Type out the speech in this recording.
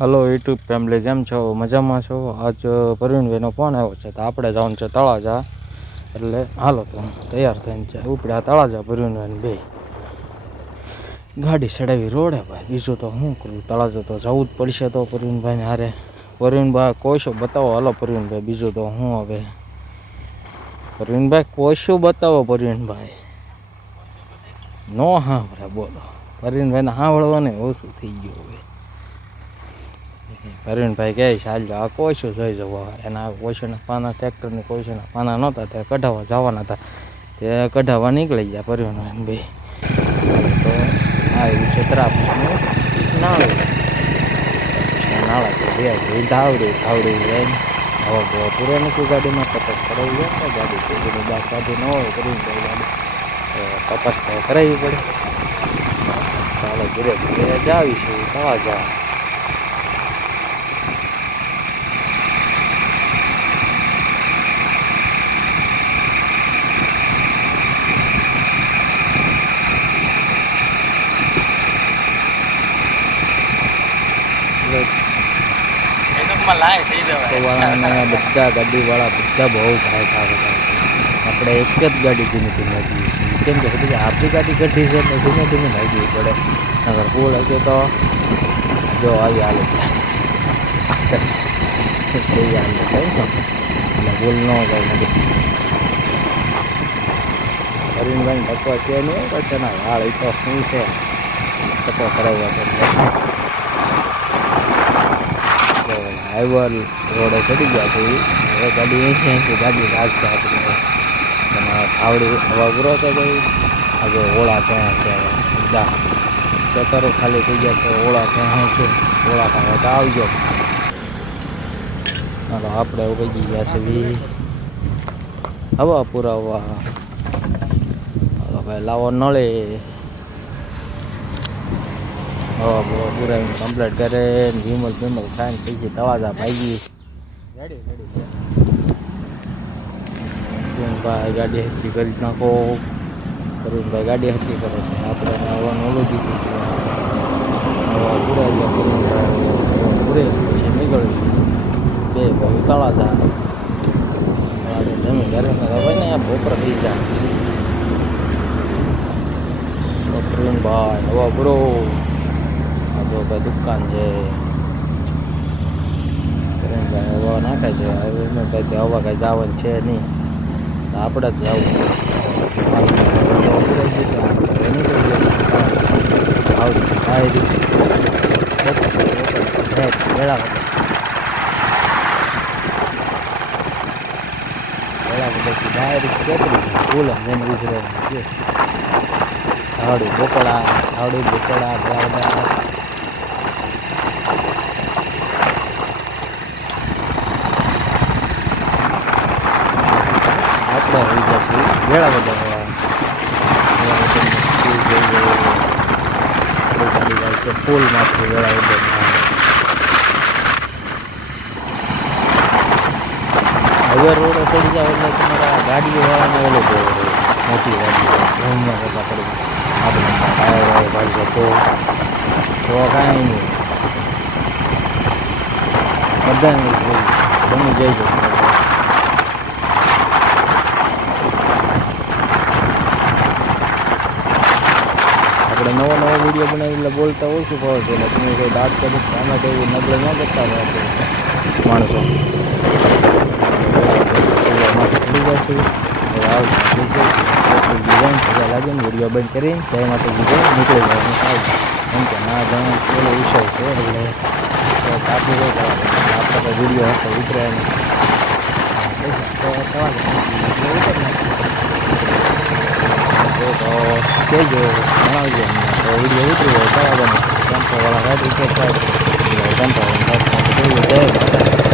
Hello YouTube family, કેમ છો? મજામાં છો? આજ પ્રવીણભાઈનો ફોન આવ્યો છે તો આપણે જવાનું છે તળાજા. એટલે હાલો તો તૈયાર થઈને છે ઉપડ્યા તળાજા. પ્રવીણભાઈને બે ગાડી ચડાવી રોડે ભાઈ. બીજું તો શું કરું, તળાજા તો જવું જ પડશે. તો પ્રવીણભાઈને હારે પ્રવીણભાઈ કોઈશો બતાવો. હાલો પ્રવીણભાઈ, બીજું તો શું હવે પ્રવીણભાઈ કોઈશો બતાવો. પ્રવીણભાઈ નો સાંભળે, બોલો. પ્રવીણભાઈને સાંભળવાને ઓછું થઈ ગયું હવે. પ્રવીણભાઈ કહે છે હાલ આ કોઈશું જોઈ જવું. એના કોઈશુંના પાના, ટ્રેક્ટરની કોઈશુંના પાના નહોતા તે કઢાવવા જવાના હતા, તે કઢાવવા નીકળી ગયા પ્રવીણભાઈ બે. તો આવ્યું છે ત્રાપનું નાળું. નાળા તો બે ધાવડી જાય. હવે પૂરે નથી ગાડીમાં તપાસ કરાવી જાય. ગાડી તેની બાદ ગાડી ન હોય પ્રવીણભાઈ ગાડી તપાસ તો કરાવવી પડે. ચાલો ધીરે ધીરે જાવીશું તળાજા. બધા ગાડીવાળા બધા બહુ ઘાટ આવે. આપણે એક જ ગાડી ધીમે ધીમે હતી. કેમ કે પછી આપણી ગાડી ગઢી છે એટલે ધીમે ધીમે લાગવી પડે. નગર ફૂલ હશે તો જો આવી હાલત થઈ હાલત થાય ને એટલે ભૂલ ન જાય નથી. પ્રવીણભાઈ ટકો છે નહીં વચ્ચેના વાળ. એ તો શું છે ટકો કરાવવા છે. હાઈવર રોડે ચડી ગયા છે. હવે ગાડી 80 ગાડી રાખશે આપણે. આવડી હવા પૂરો તો ભાઈ. આજે ઓળા ક્યાં છે બધા ખેતરો ખાલી થઈ ગયા છે. ઓળા ક્યાં છે? ઓળા ખાવા તો આવજો. હાલો આપણે ઉગી ગયા છે હવા પુરાવવા. હાલો ભાઈ લાવો નળે. હવા પુરાવીને કમ્પ્લીટ કરે. વિમલ ખાઈને થઈ ગઈ તળાજા ભાઈ. ભાઈ ગાડી હજી કરી નાખો. પ્રવીણભાઈ ગાડી હજી કરે છે. આપણે હવાનું ઓલું દીધું છે. હવા પુરાઈ ગયા. પ્રવીણભાઈ પૂરે પછી નીકળીશું બે ભાઈ તળાજા. જમીન ઘરે ભાઈ ને બપોર થઈ જાય. પ્રવીણભાઈ હવા પૂરો. આ તો ભાઈ દુકાન છે. પ્રવીણભાઈ હવા નાખે છે. ભાઈ હવા કાંઈ જવાનું છે નહીં. આપણે જ જવું. ડાયરેક્ટ કેટલી ફૂલ જઈને ઉભરેવાનું ધાવડી બોકડા બરાબર. આપણે આવી જશે વેળા બધા ગાડી જાય છે ફૂલમાંથી વેળા બધા. હવે રોડે ચડી જાવ એટલે તમારા ગાડીઓવાળાને ઓલો બહુ મોટી ગાડી ઘૂમમાં કરતા પડી. આપણે ટાયર ભાઈ તો કાંઈ નહીં. બધાને બની જઈ જાય. આપણે નવો વિડીયો બનાવી એટલે બોલતા ઓછું ફાવે છે. એટલે તમે કોઈ દાંત કરી આમાં તો એવું નબળે ન કરતા હોય માણસો. પડી જશે ડિઝાઇન સજા લાગે ને વિડીયો બંધ કરીને જય માતાજી જઈ નીકળી જવાનું સાવ. એમ કે ના જાણે પેલો ઉત્સવ છે એટલે કાપી ગયો. આપણે તો વિડીયો હતો ઉતરે નહીં. કહેજો જણાવજો તો વિડીયો ઉતરી હોય તળાજાનો ટેમ્પોવાળા ગાડી છે. ટેમ્પો જય માતા.